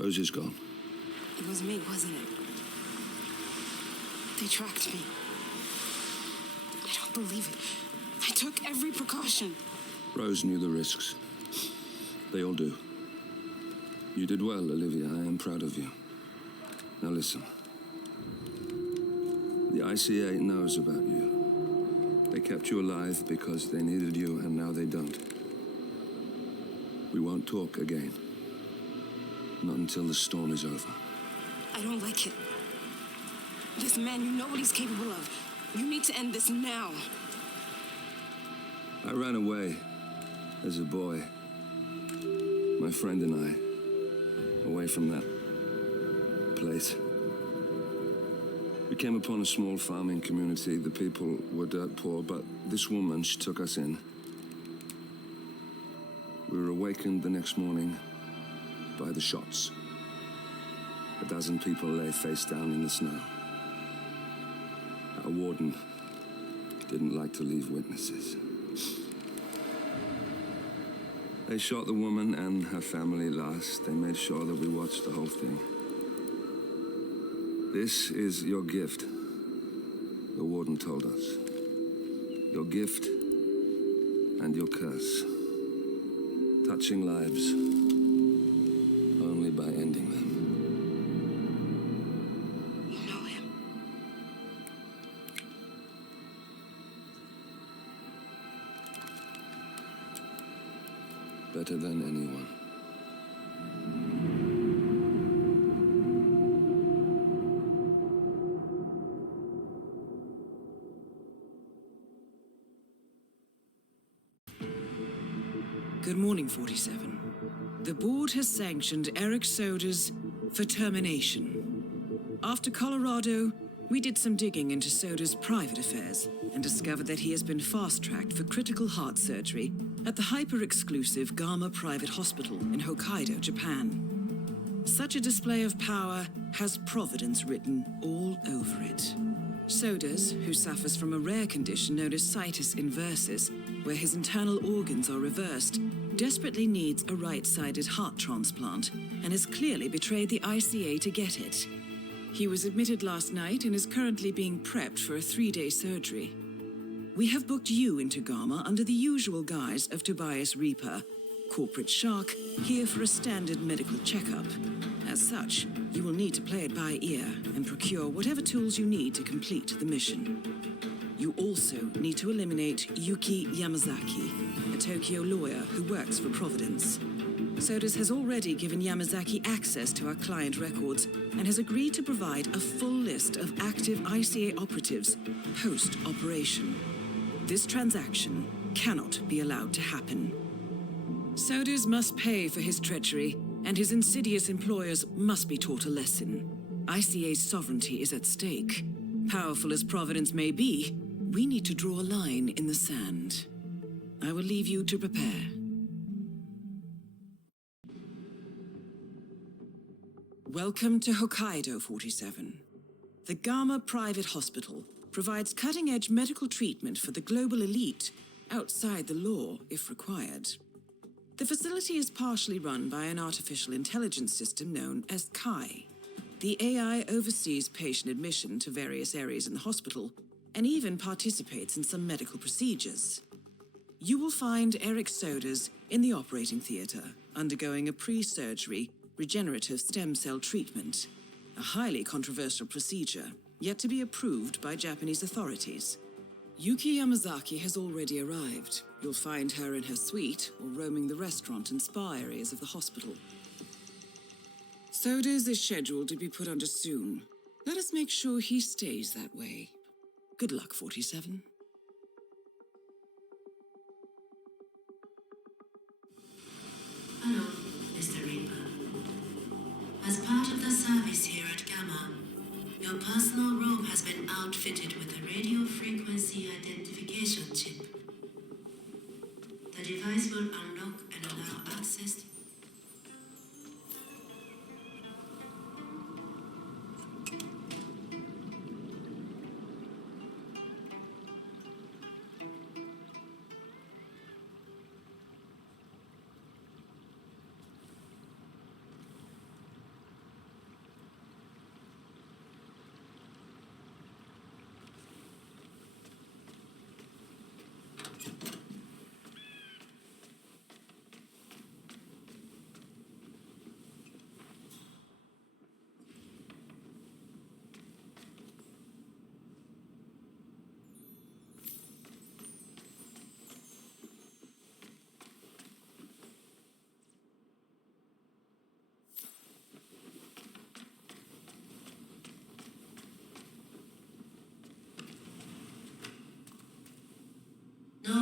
Rose is gone. It was me, wasn't it? They tracked me. I don't believe it. I took every precaution. Rose knew the risks. They all do. You did well, Olivia. I am proud of you. Now listen. The ICA knows about you. They kept you alive because they needed you, and now they don't. We won't talk again. Not until the storm is over. I don't like it. This man, you know what he's capable of. You need to end this now. I ran away as a boy. My friend and I. Away from that place. We came upon a small farming community. The people were dirt poor, but this woman, she took us in. We were awakened the next morning by the shots. A dozen people lay face down in the snow. Our warden didn't like to leave witnesses. They shot the woman and her family last. They made sure that we watched the whole thing. This is your gift, the warden told us. Your gift and your curse. Touching lives only by ending them. You know him. Better than anyone. Good morning, 47. The board has sanctioned Eric Soda's for termination. After Colorado, we did some digging into Soda's private affairs and discovered that he has been fast-tracked for critical heart surgery at the hyper-exclusive Gama Private Hospital in Hokkaido, Japan. Such a display of power has Providence written all over it. Sodas, who suffers from a rare condition known as Situs Inversus, where his internal organs are reversed, desperately needs a right-sided heart transplant and has clearly betrayed the ICA to get it. He was admitted last night and is currently being prepped for a 3-day surgery. We have booked you into Gama under the usual guise of Tobias Reaper, corporate shark, here for a standard medical checkup. As such, you will need to play it by ear and procure whatever tools you need to complete the mission. You also need to eliminate Yuki Yamazaki, a Tokyo lawyer who works for Providence. Sodas has already given Yamazaki access to our client records and has agreed to provide a full list of active ICA operatives post-operation. This transaction cannot be allowed to happen. Sodas must pay for his treachery, and his insidious employers must be taught a lesson. ICA's sovereignty is at stake. Powerful as Providence may be, we need to draw a line in the sand. I will leave you to prepare. Welcome to Hokkaido, 47. The Gama Private Hospital provides cutting-edge medical treatment for the global elite, outside the law if required. The facility is partially run by an artificial intelligence system known as Kai. The AI oversees patient admission to various areas in the hospital and even participates in some medical procedures. You will find Eric Sodas in the operating theater, undergoing a pre-surgery regenerative stem cell treatment, a highly controversial procedure, yet to be approved by Japanese authorities. Yuki Yamazaki has already arrived. You'll find her in her suite or roaming the restaurant and spa areas of the hospital. Sodas is scheduled to be put under soon. Let us make sure he stays that way. Good luck, 47. Hello, Mr. Reaper. As part of the service here at Gamma, your personal room has been outfitted with a radio frequency identification chip. The device will unlock and allow access.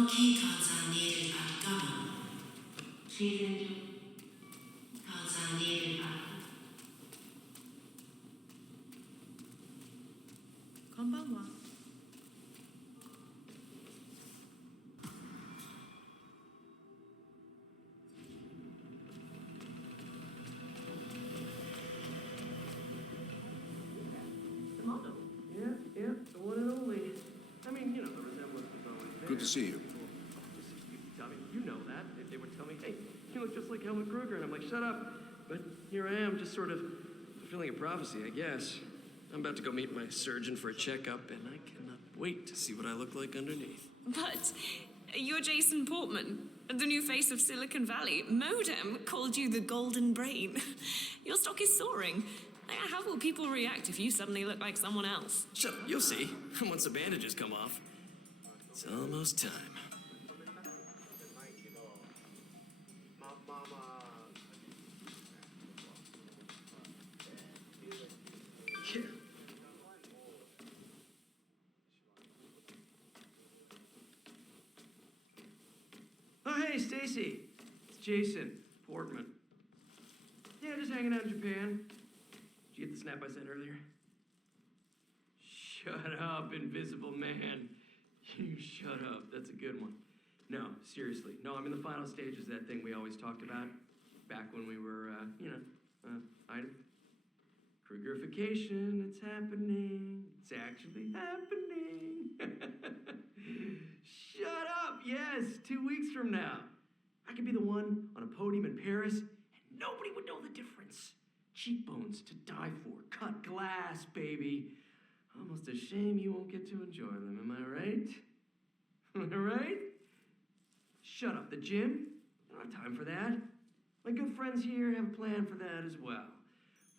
keycards are needed at Gamma. Cards are needed at... こんばんは。Yeah, the one and only. I mean, you know, the resemblance is always there. Good to see you. I mean, you know that. They would tell me, hey, you look just like Helmut Kruger, and I'm like, shut up. But here I am, just sort of fulfilling a prophecy, I guess. I'm about to go meet my surgeon for a checkup, and I cannot wait to see what I look like underneath. But you're Jason Portman, the new face of Silicon Valley. Modem called you the Golden Brain. Your stock is soaring. How will people react if you suddenly look like someone else? Shut up, you'll see. Once the bandages come off. It's almost time. Yeah. Oh, hey, Stacy. It's Jason Portman. Yeah, just hanging out in Japan. Did you get the snap I sent earlier? Shut up, Invisible Man. You shut up. That's a good one. No, seriously. No, I'm in the final stages of that thing we always talked about back when we were, item. Krugerification, it's happening. It's actually happening. Shut up! Yes, 2 weeks from now. I could be the one on a podium in Paris, and nobody would know the difference. Cheekbones to die for. Cut glass, baby. Almost a shame you won't get to enjoy them, am I right? Am I right? Shut up. The gym? I don't have time for that. My good friends here have a plan for that as well.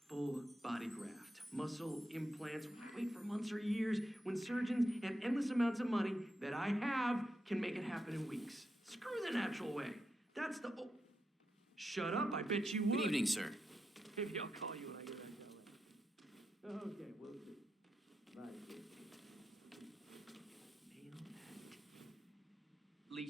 Full body graft, muscle implants. Why wait for months or years when surgeons have endless amounts of money that I have can make it happen in weeks? Screw the natural way. That's the... Oh. Shut up. I bet you would. Good evening, sir. Maybe I'll call you when I get back to LA. Okay, we'll see. Bye. Nail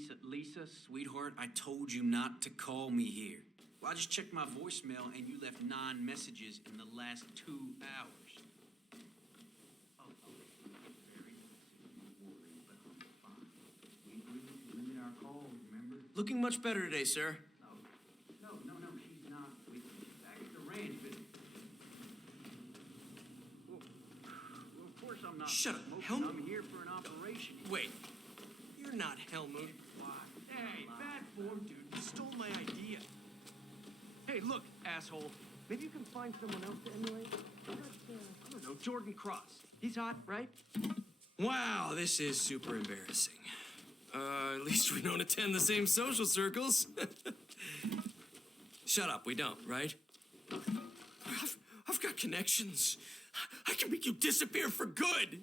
that. Lisa, sweetheart, I told you not to call me here. Well, I just checked my voicemail and you left 9 messages in the last 2 hours. Oh, very worried, but I'm fine. We agreed to limit our calls, remember? Looking much better today, sir. No, she's not with me. She's back at the ranch, but... Well, of course I'm not. Shut up, smoking. Helmut. I'm here for an operation. Wait, you're not Helmut. Why? Hey, bad form, dude. You stole my idea. Hey, look, asshole. Maybe you can find someone else to emulate? I don't know, Jordan Cross. He's hot, right? Wow, this is super embarrassing. At least we don't attend the same social circles. Shut up, we don't, right? I've got connections. I can make you disappear for good.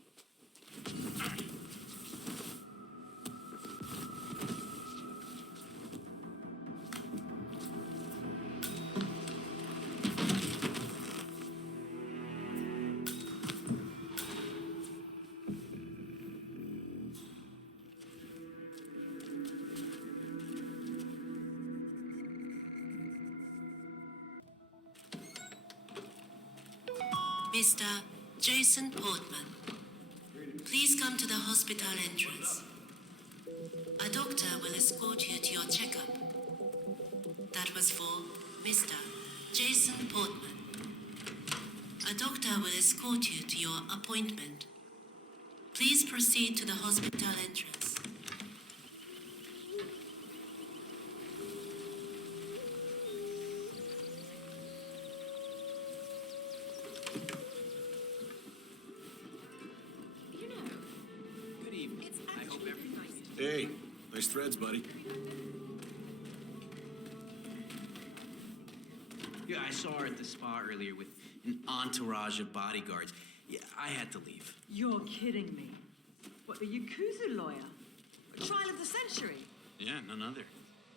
Mr. Jason Portman, please come to the hospital entrance. A doctor will escort you to your checkup. That was for Mr. Jason Portman. A doctor will escort you to your appointment. Please proceed to the hospital entrance. Good evening. I hope everything... Hey, nice threads, buddy. Yeah, I saw her at the spa earlier with an entourage of bodyguards. Yeah, I had to leave. You're kidding me. What, the Yakuza lawyer? A trial of the century? Yeah, none other.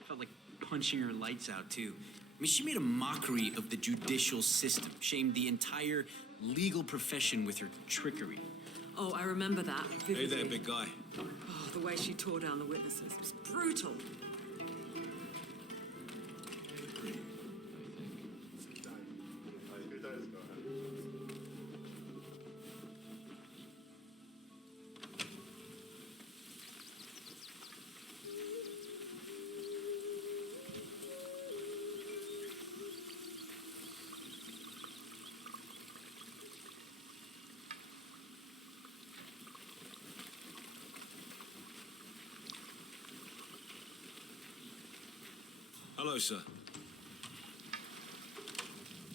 I felt like punching her lights out, too. I mean, she made a mockery of the judicial system, shamed the entire legal profession with her trickery. Oh, I remember that Hey vividly. there, big guy. Oh, the way she tore down the witnesses was brutal. Hello, sir.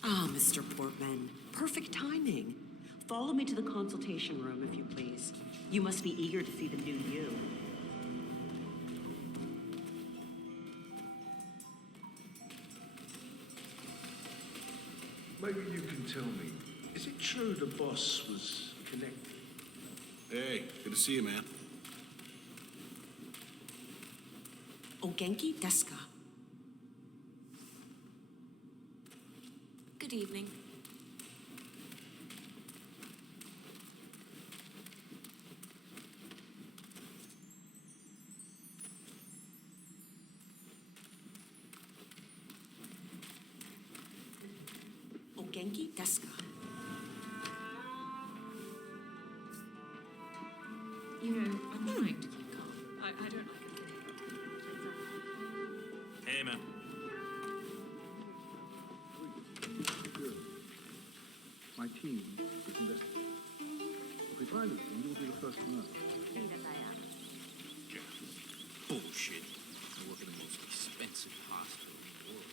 Ah, Mr. Portman. Perfect timing. Follow me to the consultation room, if you please. You must be eager to see the new you. Maybe you can tell me, is it true the boss was connected? Hey, good to see you, man. O Genki desu ka? Good evening. O Genki desu ka? You know, I'm trying to keep calm. I don't like it. Hey, man. My team is investigating. If we find anything, you'll be the first to know. Bullshit. I work in the most expensive hospital in the world.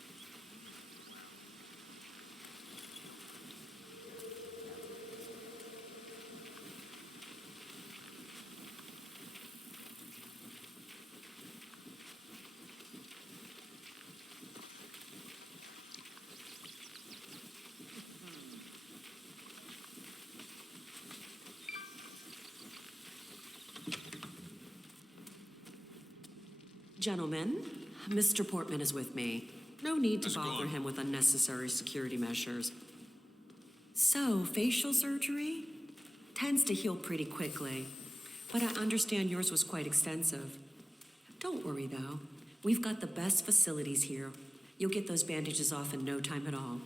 Gentlemen, Mr. Portman is with me. No need to How's it bother going? him with unnecessary security measures. So, facial surgery? Tends to heal pretty quickly. But I understand yours was quite extensive. Don't worry, though. We've got the best facilities here. You'll get those bandages off in no time at all.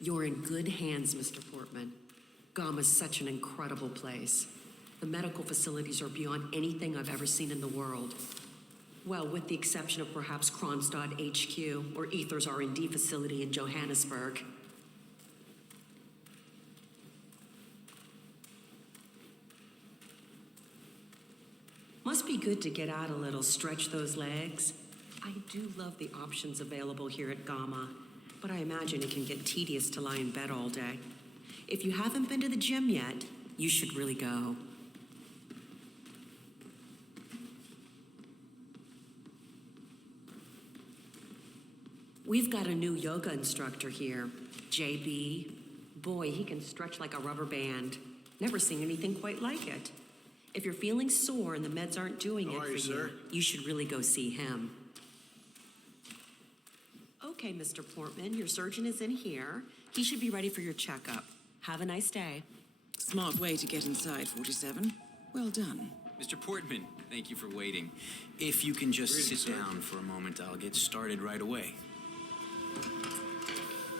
You're in good hands, Mr. Portman. Gama's such an incredible place. The medical facilities are beyond anything I've ever seen in the world. Well, with the exception of perhaps Kronstadt HQ or Ether's R&D facility in Johannesburg. Must be good to get out a little, stretch those legs. I do love the options available here at Gama, but I imagine it can get tedious to lie in bed all day. If you haven't been to the gym yet, you should really go. We've got a new yoga instructor here, JB. Boy, he can stretch like a rubber band. Never seen anything quite like it. If you're feeling sore and the meds aren't doing How it are for you, sir? you should really go see him. Okay, Mr. Portman, your surgeon is in here. He should be ready for your checkup. Have a nice day. Smart way to get inside, 47. Well done. Mr. Portman, thank you for waiting. If you can just Greetings, sit sir. down for a moment, I'll get started right away.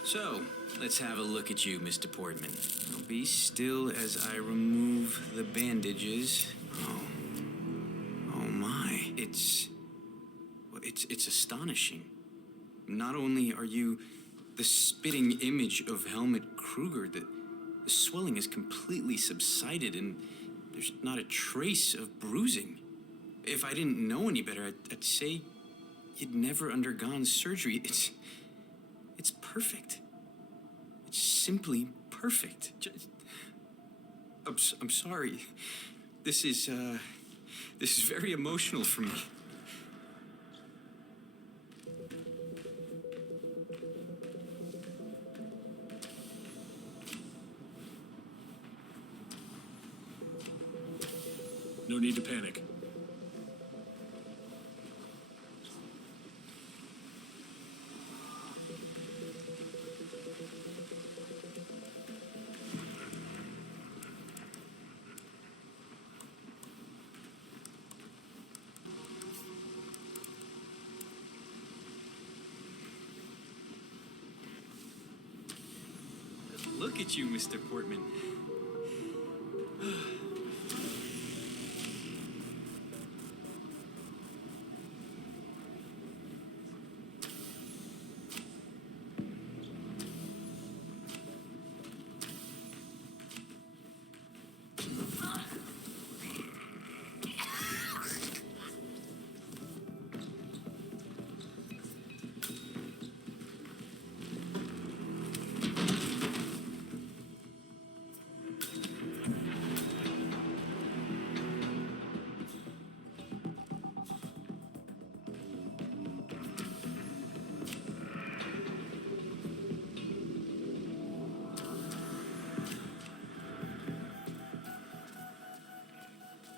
So, let's have a look at you, Mr. Portman. Now be still as I remove the bandages. Oh my. It's astonishing. Not only are you the spitting image of Helmut Kruger, the swelling has completely subsided and there's not a trace of bruising. If I didn't know any better, I'd say you'd never undergone surgery. It's perfect. It's simply perfect. I'm sorry. This is very emotional for me. No need to panic. Look at you, Mr. Portman.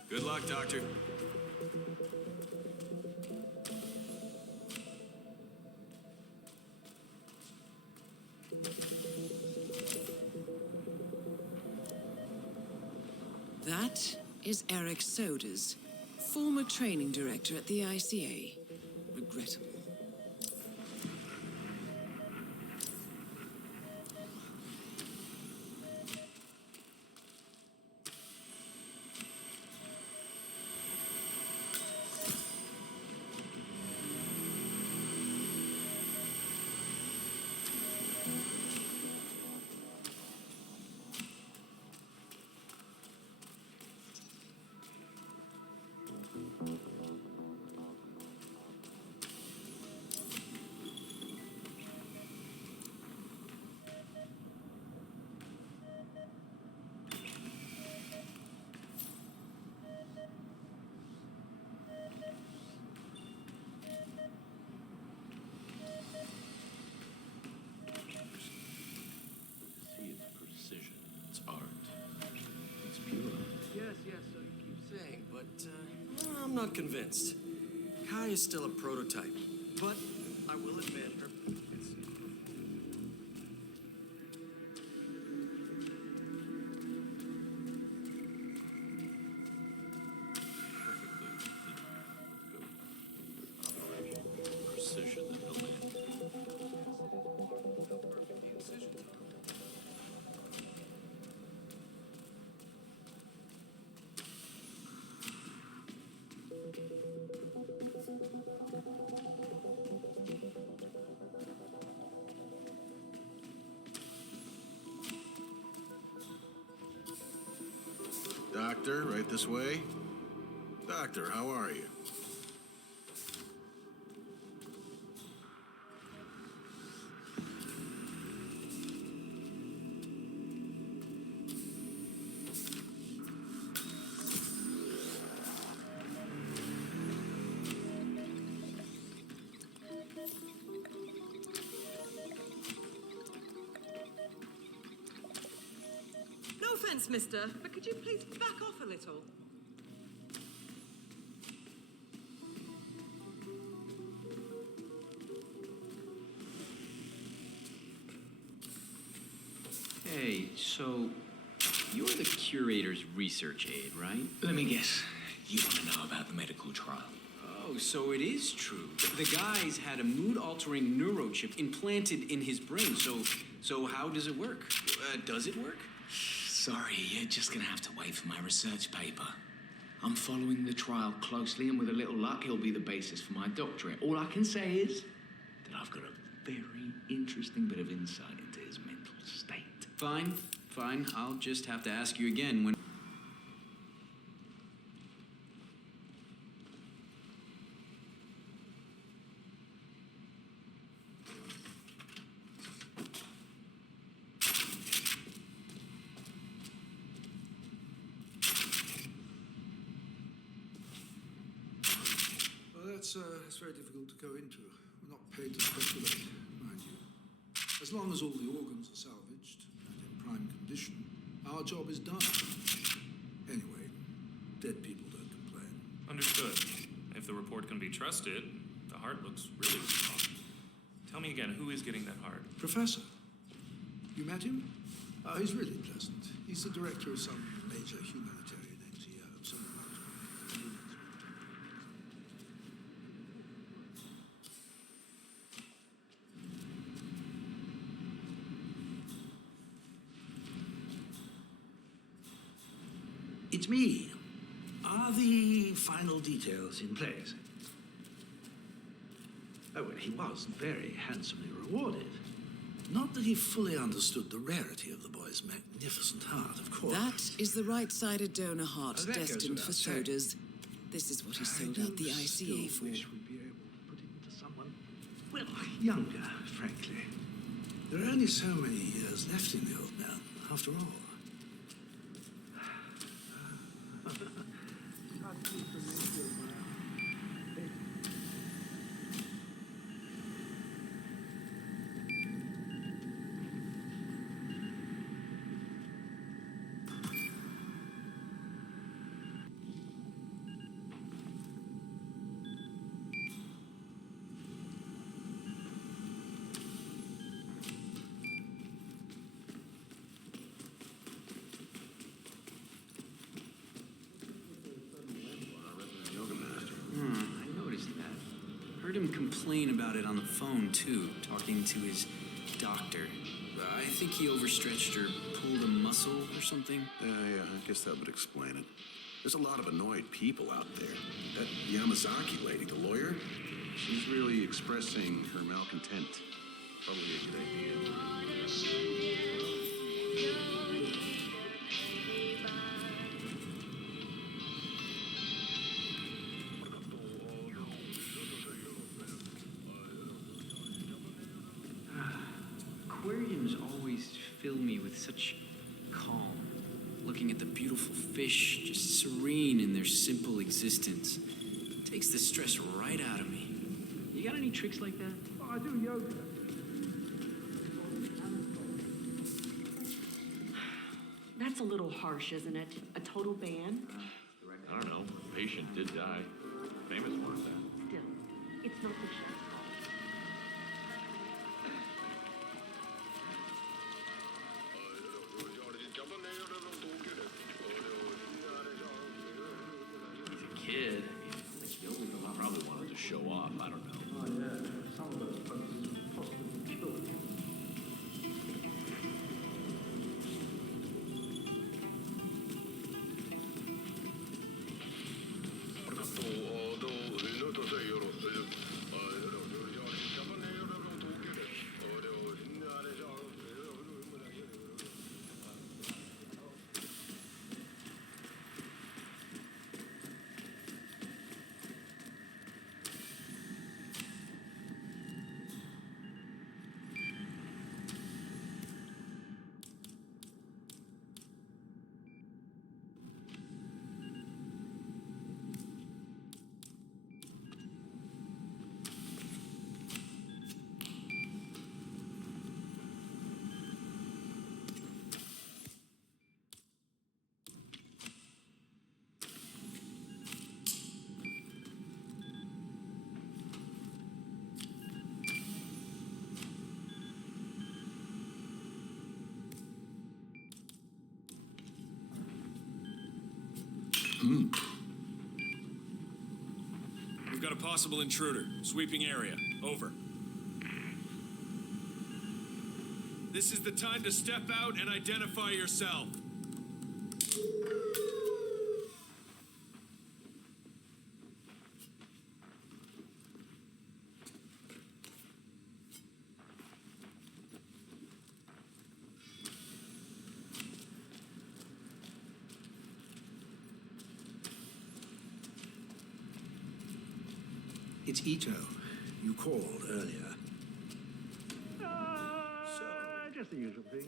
Good luck, Doctor. That is Eric Soders, former training director at the ICA. Regrettable. See, it's precision. It's art. It's pure. Yes, so you keep saying, but I'm not convinced. Kai is still a prototype, but I will admit her. Precision in the land. Doctor, right this way. Doctor, how are you? No offense, mister, but could you please back off a little? Hey, so you're the curator's research aide, right? Let me guess. You want to know about the medical trial? Oh, so it is true. The guy's had a mood-altering neurochip implanted in his brain. So how does it work? Does it work? Sorry, you're just gonna have to wait for my research paper. I'm following the trial closely, and with a little luck, it'll be the basis for my doctorate. All I can say is that I've got a very interesting bit of insight into his mental state. Fine. I'll just have to ask you again when... Well, that's very difficult to go into. We're not paid to speculate, mind you. As long as all the organs are salvaged and in prime condition, our job is done. Anyway, dead people don't complain. Understood. If the report can be trusted, the heart looks really strong. Tell me again, who is getting that heart? Professor, you met him? He's really pleasant. He's the director of some major humanitarian NGO. Something like that. it's me. Are the final details in place? Oh, well, he was very handsomely rewarded. Not that he fully understood the rarity of the boy's magnificent heart, of course. That is the right-sided donor heart Oh, that goes destined without for saying. sodas. This is what he sold I out the do ICA still for. wish we'd be able to put it into someone, well, younger, frankly. There are only so many years left in the old man, after all. I noticed that. Heard him complain about it on the phone, too, talking to his doctor. I think he overstretched or pulled a muscle or something. Yeah, I guess that would explain it. There's a lot of annoyed people out there. That Yamazaki lady, the lawyer, she's really expressing her malcontent. Probably a good idea. Aquariums always fill me with such calm. Looking at the beautiful fish, just serene in their simple existence. Takes the stress right out of me. You got any tricks like that? Oh, I do yoga. That's a little harsh, isn't it? A total ban? I don't know. A patient did die. Famous one of that. Still, it's not the chef's fault. He's a kid. The older fellow probably wanted to show off. I don't know. Oh, yeah. Some of those folks possibly killed. We've got a possible intruder. Sweeping area. Over. This is the time to step out and identify yourself. It's Ito. You called earlier. Just the usual things.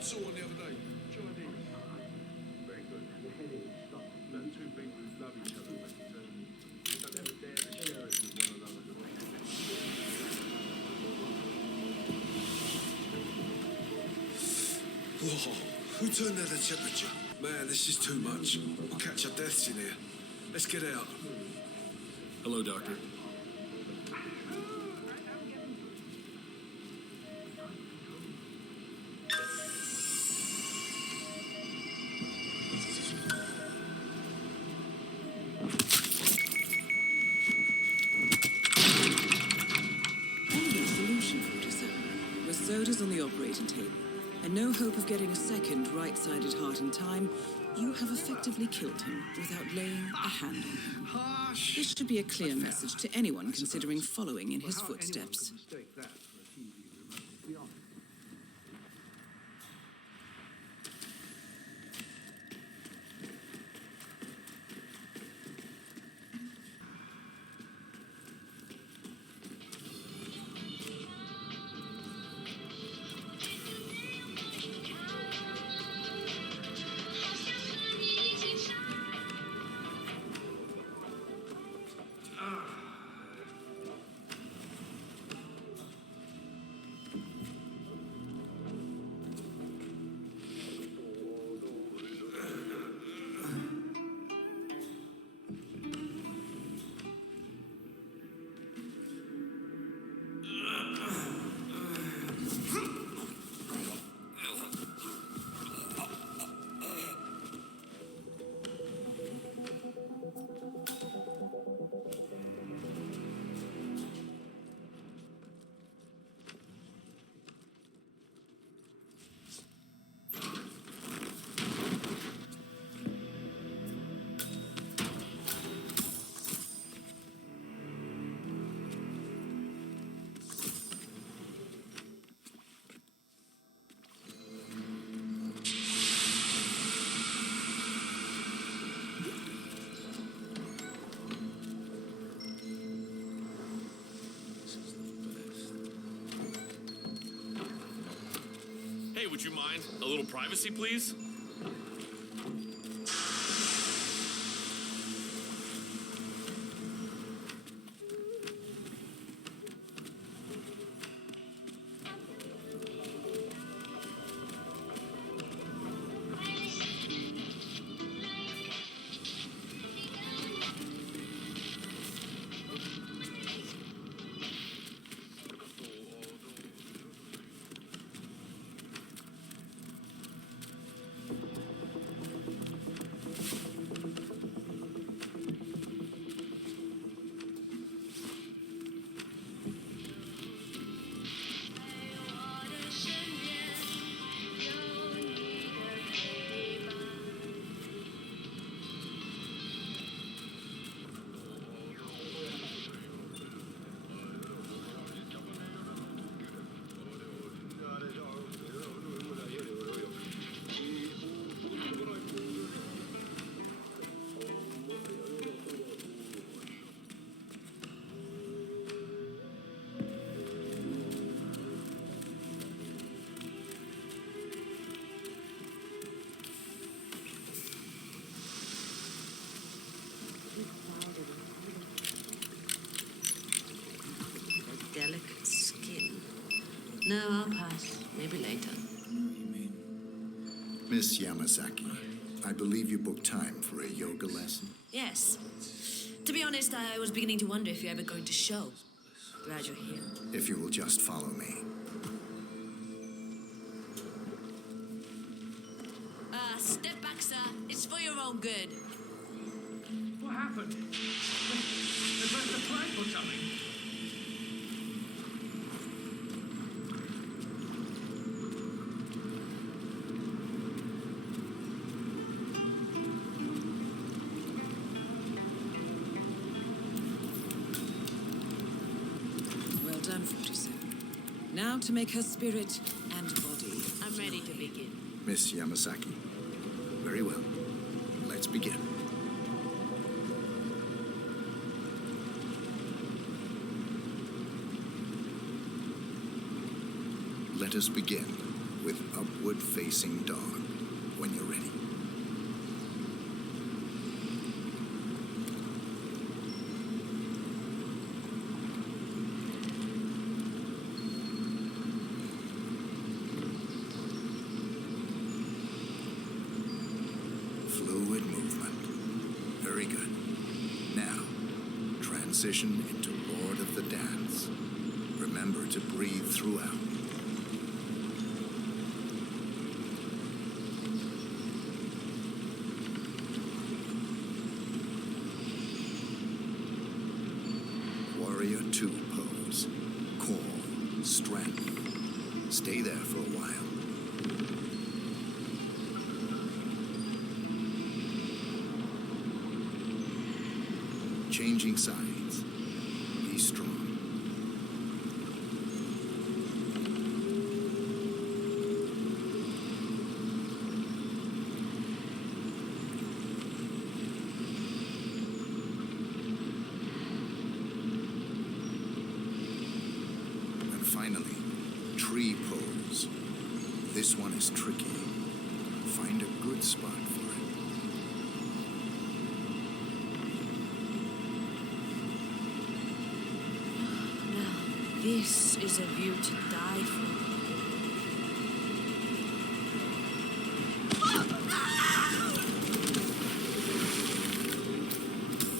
Saw one the other day. Chinese. Very good. The heading stopped. No, two people who love each other, but don't ever dare to share it with one another. Whoa, who turned down the temperature? Man, this is too much. We'll catch our deaths in here. Let's get out. Hello, Doctor. Only a solution for Soda's on the operating table, and no hope of getting a second right-sided heart in time, you have effectively killed him without laying a hand on him. Harsh. This should be a clear message to anyone considering following in his footsteps. Mistake that for a TV remote, to be honest. Hey, would you mind? A little privacy, please? Delicate skin. No, I'll pass. Maybe later. Miss Yamazaki, I believe you booked time for a yoga lesson. Yes. To be honest, I was beginning to wonder if you're ever going to show. Glad you're here. If you will just follow me. Step back, sir. It's for your own good. What happened? They burst the pipe or something? Well done, 47. Now to make her spirit and body. I'm ready to begin. Miss Yamazaki. Very well. Let's begin. Let us begin with Upward Facing Dawn, when you're ready. Fluid movement. Very good. Now, transition into Lord of the Dance. Remember to breathe throughout. Warrior 2 pose. Core, strength. Stay there for a while. Changing sides. Be strong. And finally, tree poles. This one is tricky. Find a good spot for it. Now, this is a view to die for.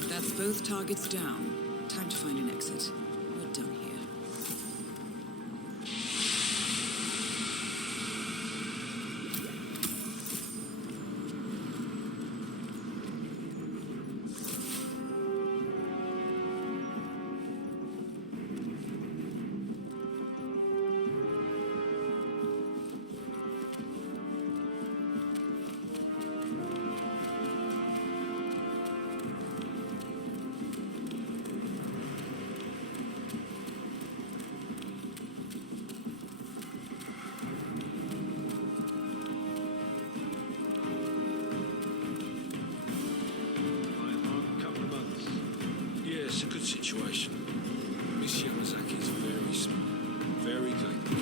That's both targets down. Time to find an exit. We're done here. A couple of months. Yeah, it's a good situation. Miss Yamazaki's very smart, very capable.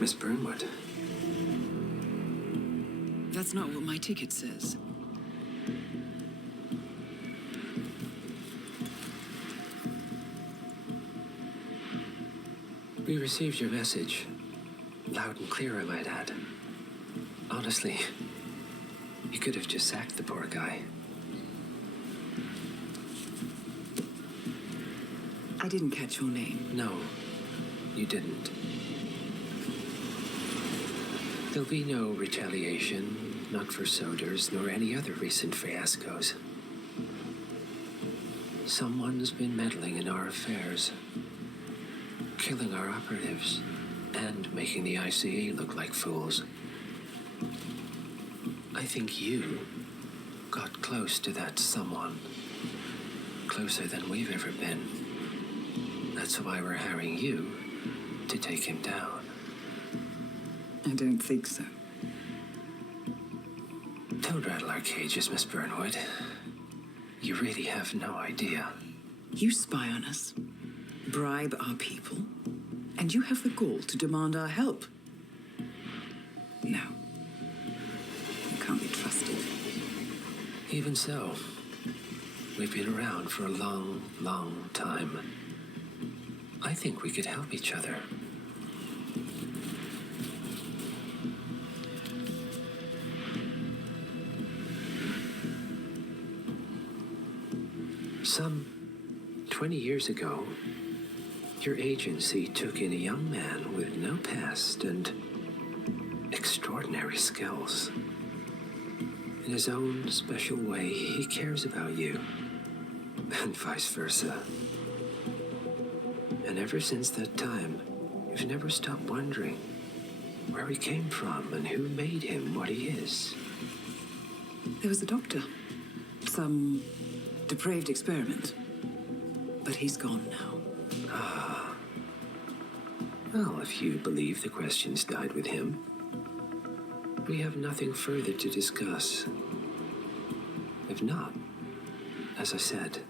Miss Burnwood. That's not what my ticket says. We received your message. Loud and clear, I might add. Honestly, you could have just sacked the poor guy. I didn't catch your name. No, you didn't. There'll be no retaliation, not for Soders, nor any other recent fiascos. Someone's been meddling in our affairs, killing our operatives, and making the ICA look like fools. I think you got close to that someone. Closer than we've ever been. That's why we're hiring you to take him down. I don't think so. Don't rattle our cages, Miss Burnwood. You really have no idea. You spy on us, bribe our people, and you have the gall to demand our help. No. You can't be trusted. Even so, we've been around for a long, long time. I think we could help each other. Some 20 years ago, your agency took in a young man with no past and extraordinary skills. In his own special way, he cares about you, and vice versa. And ever since that time, you've never stopped wondering where he came from and who made him what he is. There was a doctor. Some depraved experiment. But he's gone now. Ah. Well, if you believe the questions died with him, we have nothing further to discuss. If not, as I said,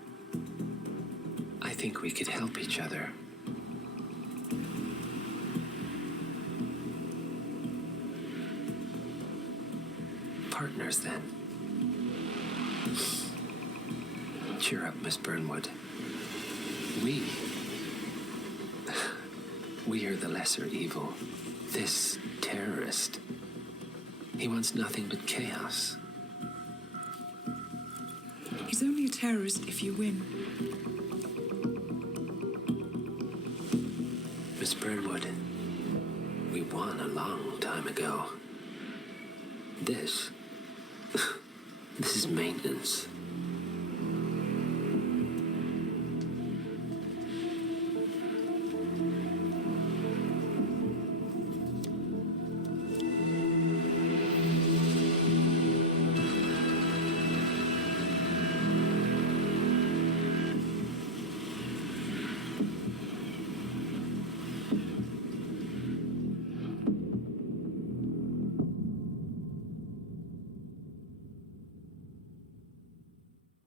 I think we could help each other. Partners, then. Cheer up, Miss Burnwood. We are the lesser evil. This terrorist He wants nothing but chaos. He's only a terrorist if you win. Miss Burnwood, we won a long time ago. This is maintenance.